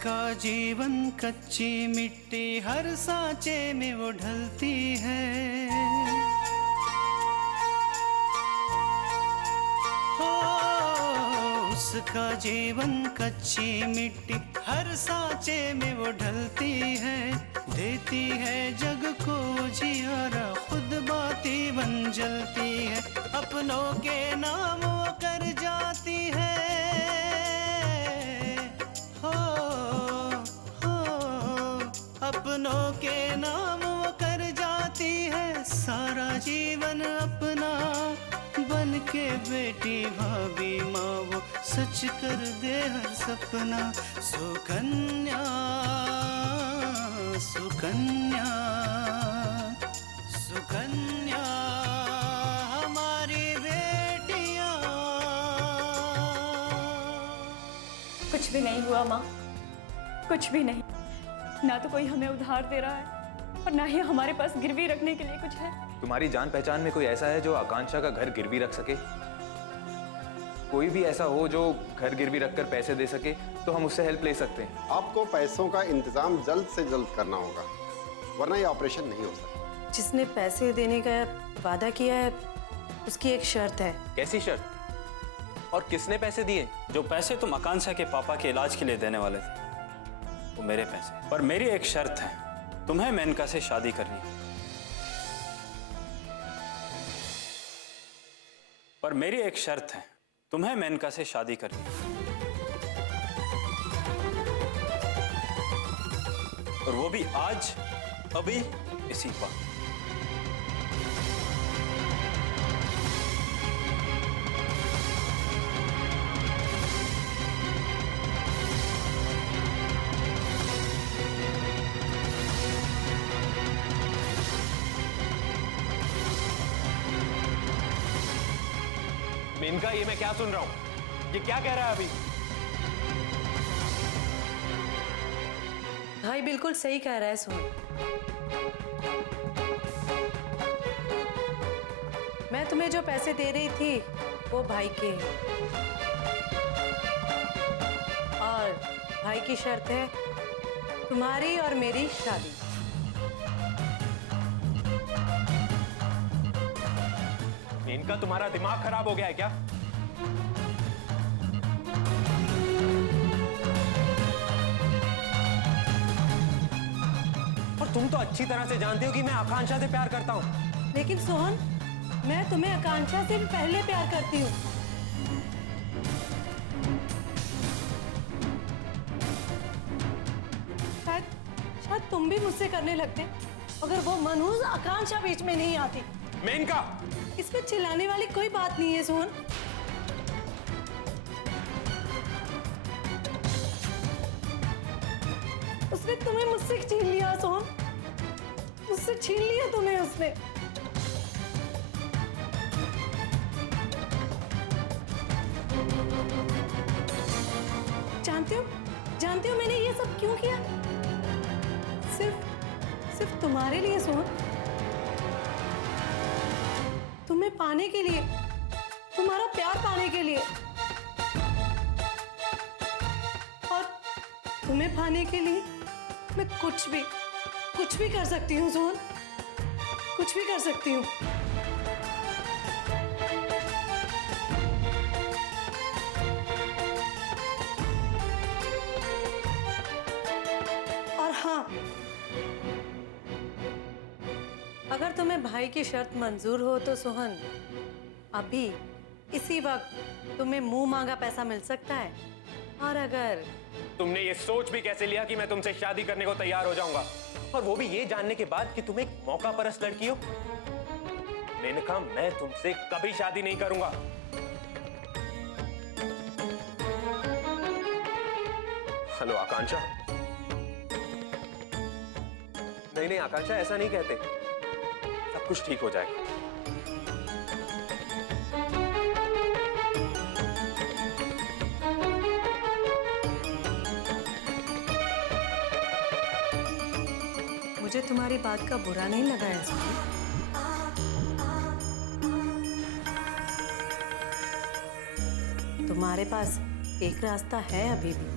उसका जीवन कच्ची मिट्टी हर सांचे में वो ढलती है। हो उसका जीवन कच्ची मिट्टी हर सांचे में वो ढलती है। देती है जग को जियारा, खुद बाती बन जलती है। अपनों के नाम वो कर जाती है। अपनों के नाम वो कर जाती है। सारा जीवन अपना बन के बेटी भाभी माँ वो सच कर दे हर सपना। सुकन्या सुकन्या सुकन्या हमारी बेटियाँ। कुछ भी नहीं हुआ माँ, कुछ भी नहीं। ना तो कोई हमें उधार दे रहा है और ना ही हमारे पास गिरवी रखने के लिए कुछ है। तुम्हारी जान पहचान में कोई ऐसा है जो आकांक्षा का घर गिरवी रख सके? कोई भी ऐसा हो जो घर गिरवी रखकर पैसे दे सके तो हम उससे हेल्प ले सकते हैं। आपको पैसों का इंतजाम जल्द से जल्द करना होगा, वरना ये ऑपरेशन नहीं हो सकता। जिसने पैसे देने का वादा किया है उसकी एक शर्त है। कैसी शर्त? और किसने पैसे दिए? जो पैसे तुम आकांक्षा के पापा के इलाज के लिए देने वाले थे वो मेरे पैसे। पर मेरी एक शर्त है, तुम्हें मेनका से शादी करनी है। पर मेरी एक शर्त है, तुम्हें मेनका से शादी करनी है। और वो भी आज, अभी, इसी वक्त। मेनका, ये मैं क्या सुन रहा हूँ? ये क्या कह रहा है अभी? भाई बिल्कुल सही कह रहा है सोहन। मैं तुम्हें जो पैसे दे रही थी वो भाई के हैं। और भाई की शर्त है तुम्हारी और मेरी शादी। मेनका, तुम्हारा दिमाग खराब हो गया है क्या? और तुम तो अच्छी तरह से जानते हो कि मैं आकांक्षा से प्यार करता हूं। लेकिन सोहन, मैं तुम्हें आकांक्षा से भी पहले प्यार करती हूँ। शायद तुम भी मुझसे करने लगते अगर वो मनहूस आकांक्षा बीच में नहीं आती। मेनका, इसमें चिल्लाने वाली कोई बात नहीं है सोहन। उसने तुम्हें मुझसे छीन लिया सोहन, मुझसे छीन लिया तुम्हें उसने। जानते हो मैंने ये सब क्यों किया? सिर्फ तुम्हारे लिए सोहन, तुम्हें पाने के लिए, तुम्हारा प्यार पाने के लिए। और तुम्हें पाने के लिए मैं कुछ भी कर सकती हूँ सोहन, कुछ भी कर सकती हूँ। और हाँ, अगर तुम्हें भाई की शर्त मंजूर हो तो सोहन, अभी इसी वक्त तुम्हें मुंह मांगा पैसा मिल सकता है। और अगर तुमने ये सोच भी कैसे लिया कि मैं तुमसे शादी करने को तैयार हो जाऊंगा, और वो भी ये जानने के बाद कि तुम एक मौका परस्त लड़की हो? मैंने कहा मैं तुमसे कभी शादी नहीं करूंगा। हेलो आकांक्षा। नहीं आकांक्षा, ऐसा नहीं कहते। सब कुछ ठीक हो जाएगा। मुझे तुम्हारी बात का बुरा नहीं लगा है सोहन। तुम्हारे पास एक रास्ता है अभी भी।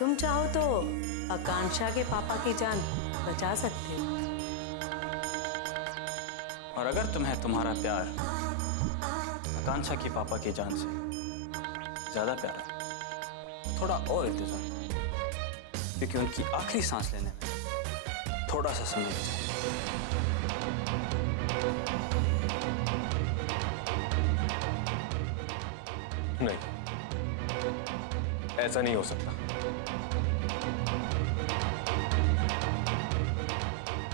तुम चाहो तो आकांक्षा के पापा की जान बचा सकते हो। और अगर तुम्हें तुम्हारा प्यार आकांक्षा की पापा की जान से ज्यादा प्यारा है, थोड़ा और इंतजार करो, क्योंकि उनकी आखिरी सांस लेने में थोड़ा सा समय बचा। नहीं, ऐसा नहीं हो सकता।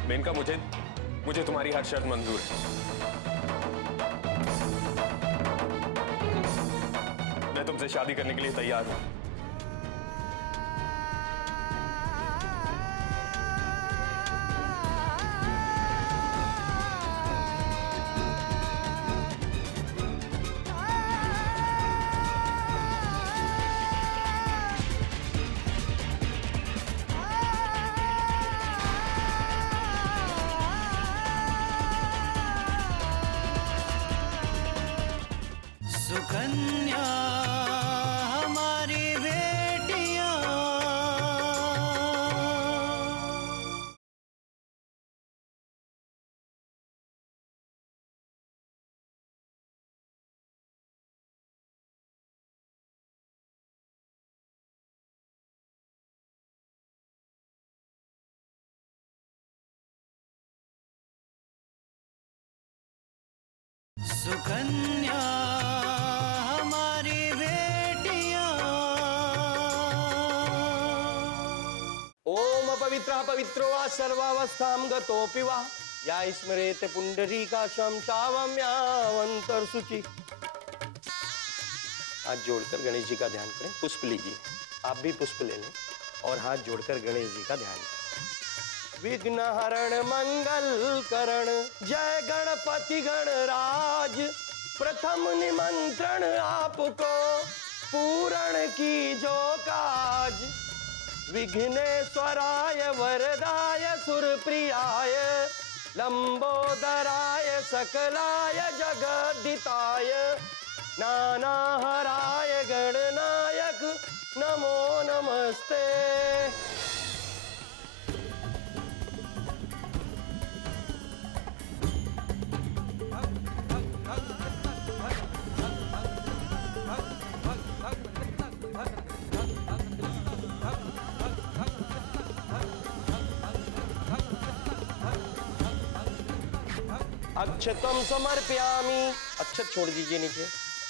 मेनका, मुझे तुम्हारी हर शर्त मंजूर है। मैं तुमसे शादी करने के लिए तैयार हूं। सुकन्या हमारी बेटियां। सुकन्या हमारी बेटियां। ओम पवित्रः पवित्रो वा सर्वावस्थां गतोऽपि वा या स्मरेत पुंडरीकाक्षं चावम्यावन्तर्शुचि। हाथ जोड़कर गणेश जी का ध्यान करें। पुष्प लीजिए, आप भी पुष्प ले लें और हाथ जोड़कर गणेश जी का ध्यान करें। विघ्न हरण मंगल करण जय गणपति गणराज। प्रथम निमंत्रण आपको पूर्ण की जो काज। विघ्नेश्वराय वरदाय सुरप्रियाय लंबोदराय सकलाय जगद्दिताय नानाहराय गणनायक नमो नमस्ते। अक्षतम समर्पयामि। अक्षत छोड़ दीजिए नीचे।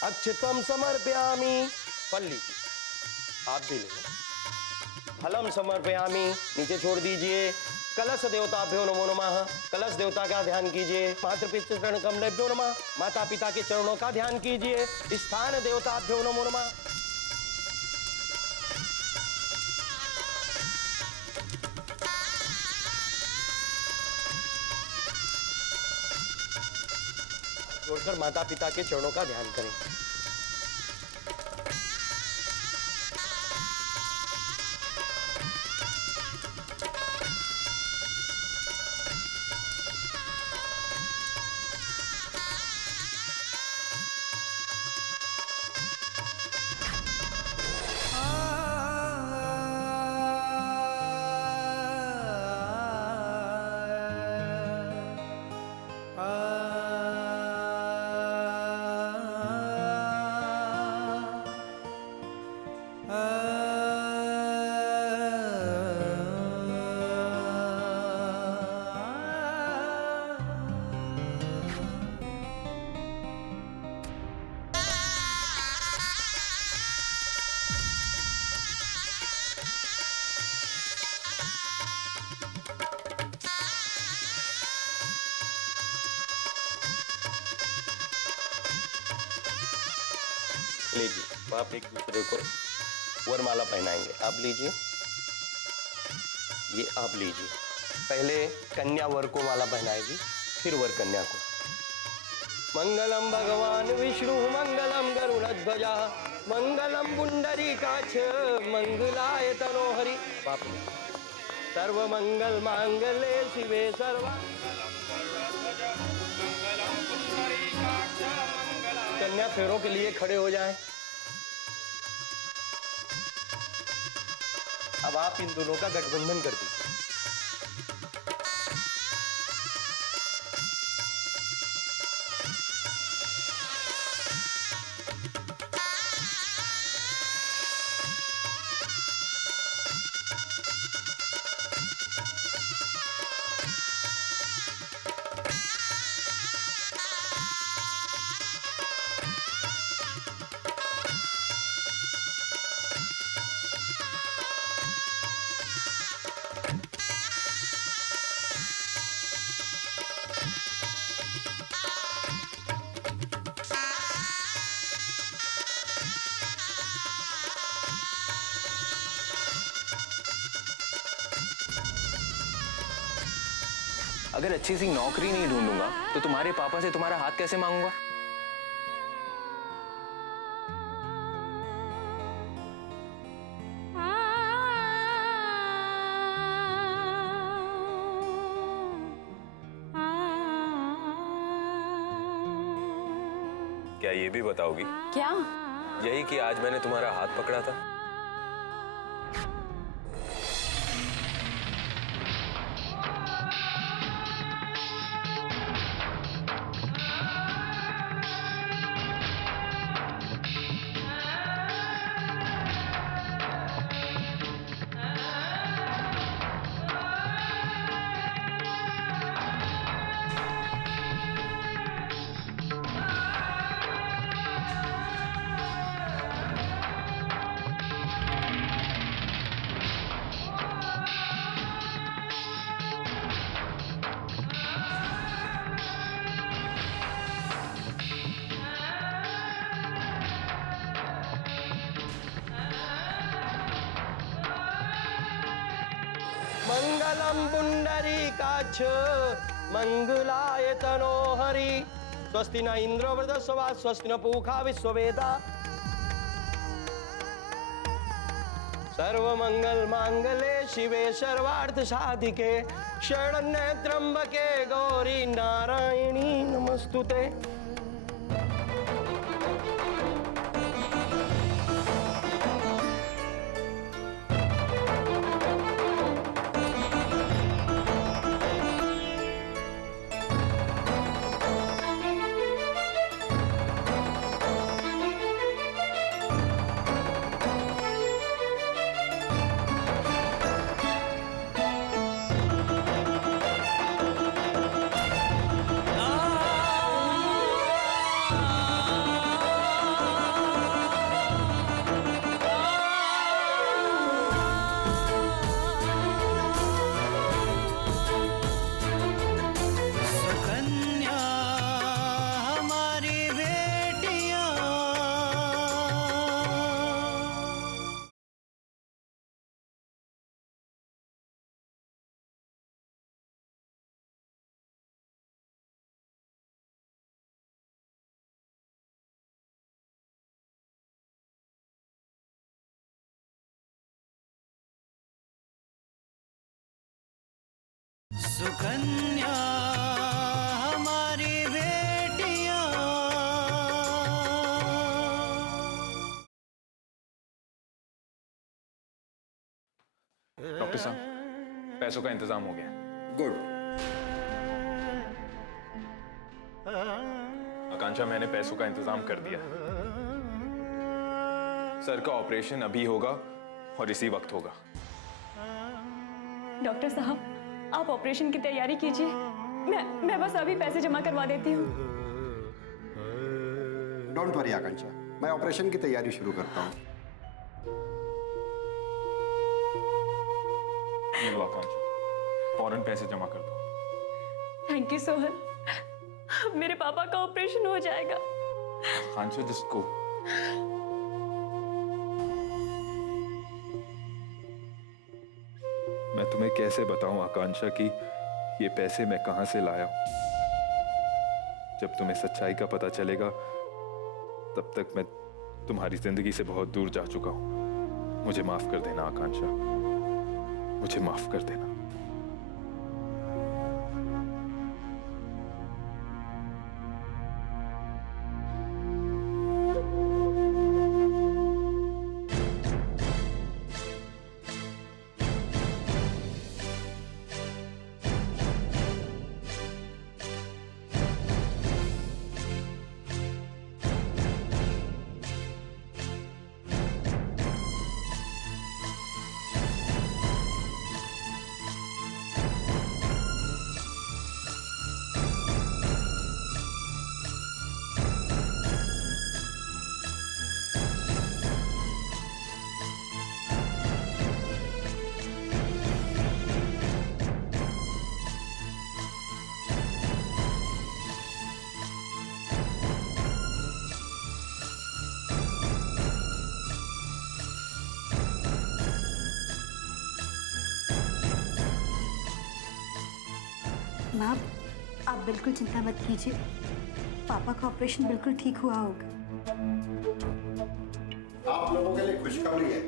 अक्षतम समर्पयामि। फल लीजिए, आप भी ले लें। फलम समर्पयामि, नीचे छोड़ दीजिए। कलश देवताभ्यो नमो नमः। कलश देवता का ध्यान कीजिए। मातृपितृ चरण कमलेभ्यो नमः। माता पिता के चरणों का ध्यान कीजिए। स्थान देवताभ्यो नमो नमः। जोड़कर माता पिता के चरणों का ध्यान करें। लीजिए, आप एक दूसरे को वरमाला पहनाएंगे। आप लीजिए, ये आप लीजिए। पहले कन्या वर को माला पहनाएगी, फिर वर कन्या को। मंगलम भगवान विष्णु मंगलम गरुड़ध्वजा मंगलम पुंडरीकाक्ष मंगलाय तनोहरि। सर्व मंगल मांगल्ये शिवे सर्व। कन्या फेरों के लिए खड़े हो जाएं। अब आप इन दोनों का गठबंधन कर दीजिए। अगर अच्छी सी नौकरी नहीं ढूंढूंगा तो तुम्हारे पापा से तुम्हारा हाथ कैसे मांगूंगा? क्या ये भी बताओगी? क्या? यही कि आज मैंने तुम्हारा हाथ पकड़ा था। मंगलम पुंडरीकाक्ष मंगलाय तनो हरि स्वस्ति न इंद्रो वृद्धस्वा स्वस्ति न पूषा विश्ववेदा सर्वमंगल मांगले शिवे सर्वार्थ साधिके शरण्ये त्र्यंबके गौरी नारायणी नमस्तुते। सुकन्या हमारी बेटियां सुकन्या हमारी बेटियां डॉक्टर साहब, पैसों का इंतजाम हो गया। गुड। आकांक्षा, मैंने पैसों का इंतजाम कर दिया। सर का ऑपरेशन अभी होगा और इसी वक्त होगा। डॉक्टर साहब, आप ऑपरेशन की तैयारी कीजिए। मैं बस अभी पैसे जमा करवा देती हूँ। डोंट वरी आकांक्षा, मैं ऑपरेशन की तैयारी शुरू करता हूँ। ये लो आकांक्षा, फौरन पैसे जमा कर दो। थैंक यू सोहन, मेरे पापा का ऑपरेशन हो जाएगा। आकांक्षा, जस्ट गो। मैं तुम्हें कैसे बताऊं आकांक्षा कि ये पैसे मैं कहां से लाया हूं। जब तुम्हें सच्चाई का पता चलेगा तब तक मैं तुम्हारी जिंदगी से बहुत दूर जा चुका हूं। मुझे माफ कर देना आकांक्षा, मुझे माफ कर देना। माँ, आप बिल्कुल चिंता मत कीजिए, पापा का ऑपरेशन बिल्कुल ठीक हुआ होगा। आप लोगों के लिए खुशखबरी है,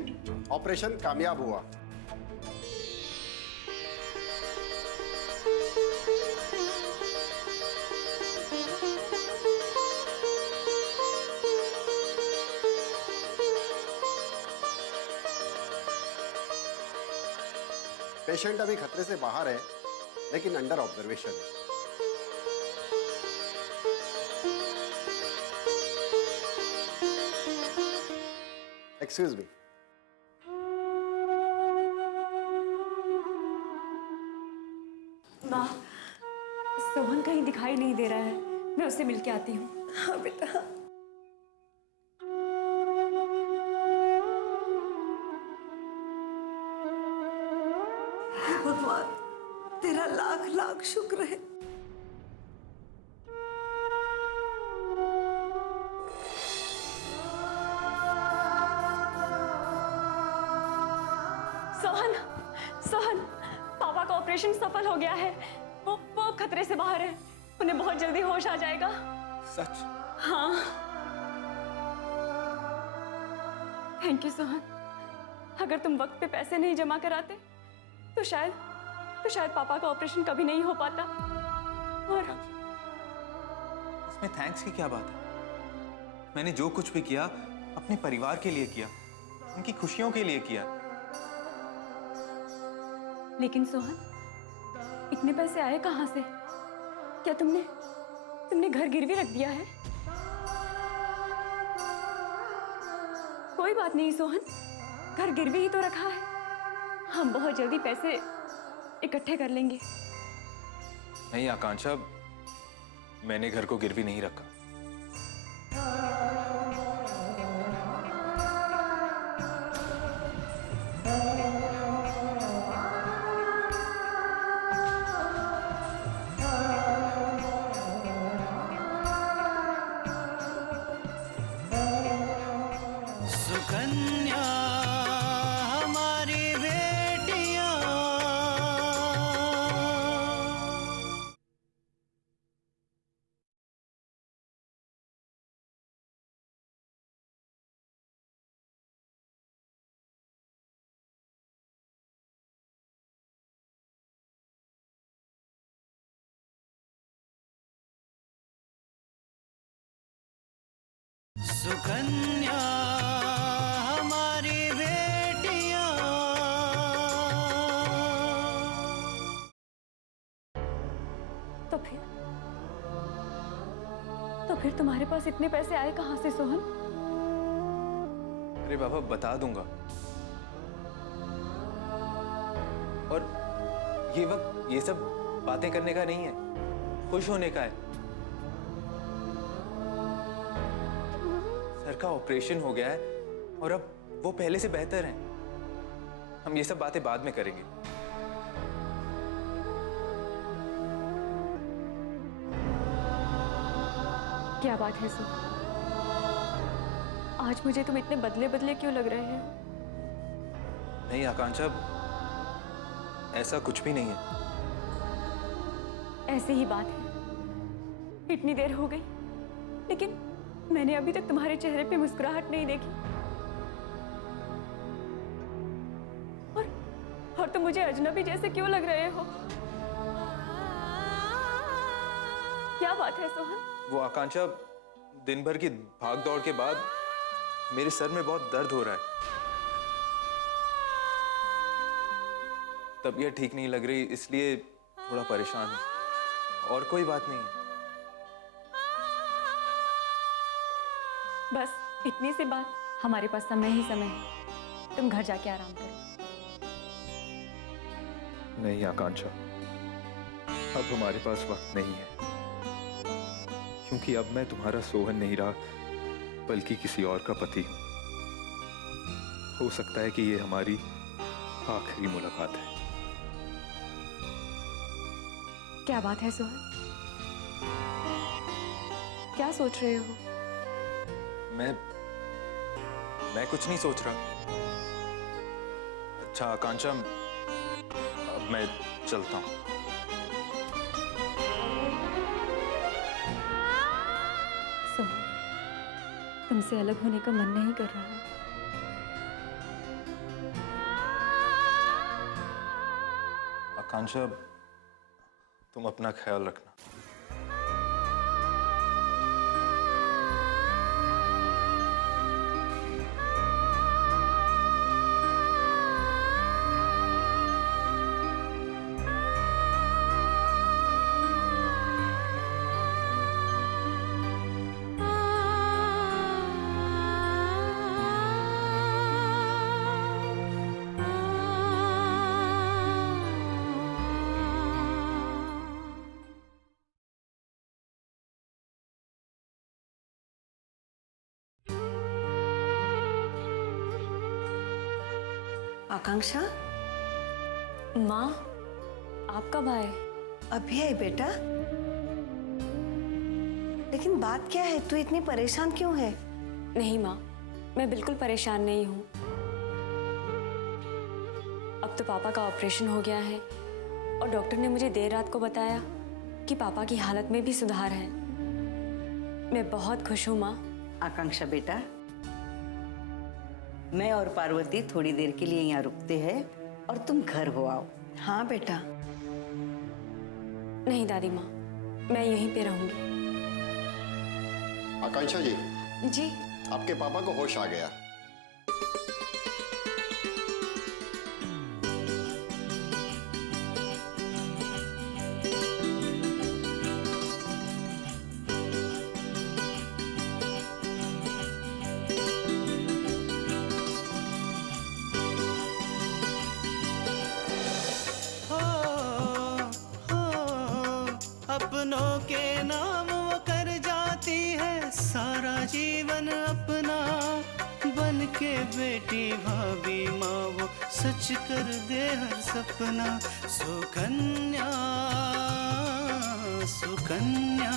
ऑपरेशन कामयाब हुआ। पेशेंट अभी खतरे से बाहर है, लेकिन अंडर ऑब्जर्वेशन है। Excuse me. माँ, सोहन कहीं दिखाई नहीं दे रहा है, मैं उससे मिलके आती हूँ। हाँ बेटा। भगवान तेरा लाख लाख शुक्र है। सोहन, सोहन, पापा का ऑपरेशन सफल हो गया है। वो खतरे से बाहर है, उन्हें बहुत जल्दी होश आ जाएगा। सच? हाँ। Thank you Sohan. अगर तुम वक्त पे पैसे नहीं जमा कराते तो शायद पापा का ऑपरेशन कभी नहीं हो पाता। और इसमें थैंक्स की क्या बात है? मैंने जो कुछ भी किया अपने परिवार के लिए किया, उनकी खुशियों के लिए किया। लेकिन सोहन, इतने पैसे आए कहाँ से? क्या तुमने घर गिरवी रख दिया है? कोई बात नहीं सोहन, घर गिरवी ही तो रखा है। हम बहुत जल्दी पैसे इकट्ठे कर लेंगे। नहीं आकांक्षा, मैंने घर को गिरवी नहीं रखा। सुकन्या हमारी बेटियां, सुकन्या हमारी बेटियां। तो फिर तुम्हारे पास इतने पैसे आए कहाँ से सोहन? अरे बाबा बता दूंगा। और ये वक्त ये सब बातें करने का नहीं है, खुश होने का है। सर का ऑपरेशन हो गया है और अब वो पहले से बेहतर हैं। हम ये सब बातें बाद में करेंगे। क्या बात है सोहन? आज मुझे तुम इतने बदले बदले क्यों लग रहे हैं? नहीं आकांक्षा, ऐसा कुछ भी नहीं है। ऐसे ही बात है। इतनी देर हो गई, लेकिन मैंने अभी तक तुम्हारे चेहरे पे मुस्कुराहट नहीं देखी। और तुम मुझे अजनबी जैसे क्यों लग रहे हो? क्या बात है सोहन? वो आकांक्षा, दिन भर की भाग दौड़ के बाद मेरे सर में बहुत दर्द हो रहा है। तबीयत ठीक नहीं लग रही, इसलिए थोड़ा परेशान हूं। और कोई बात नहीं है। बस इतनी सी बात। हमारे पास समय ही समय है, तुम घर जाके आराम करो। नहीं आकांक्षा, अब हमारे पास वक्त नहीं है, क्योंकि अब मैं तुम्हारा सोहन नहीं रहा, बल्कि किसी और का पति हूं। हो सकता है कि ये हमारी आखिरी मुलाकात है। क्या बात है सोहन? क्या सोच रहे हो? मैं कुछ नहीं सोच रहा। अच्छा आकांक्षा, अब मैं चलता हूं। तुमसे अलग होने का मन नहीं कर रहा है। आकांक्षा, तुम अपना ख्याल रखना। आकांक्षा, माँ, आप कब आए? अभी आई बेटा। लेकिन बात क्या है, तू इतनी परेशान क्यों है? नहीं माँ, मैं बिल्कुल परेशान नहीं हूँ। अब तो पापा का ऑपरेशन हो गया है और डॉक्टर ने मुझे देर रात को बताया कि पापा की हालत में भी सुधार है। मैं बहुत खुश हूँ माँ। आकांक्षा बेटा, मैं और पार्वती थोड़ी देर के लिए यहाँ रुकते हैं और तुम घर हो आओ। हाँ बेटा। नहीं दादी माँ, मैं यहीं पे रहूंगी। आकांक्षा जी, जी। आपके पापा को होश आ गया। अपनों के नाम वो कर जाती है सारा जीवन अपना, बन के बेटी भाभी माँ वो सच कर दे हर सपना। सुकन्या सुकन्या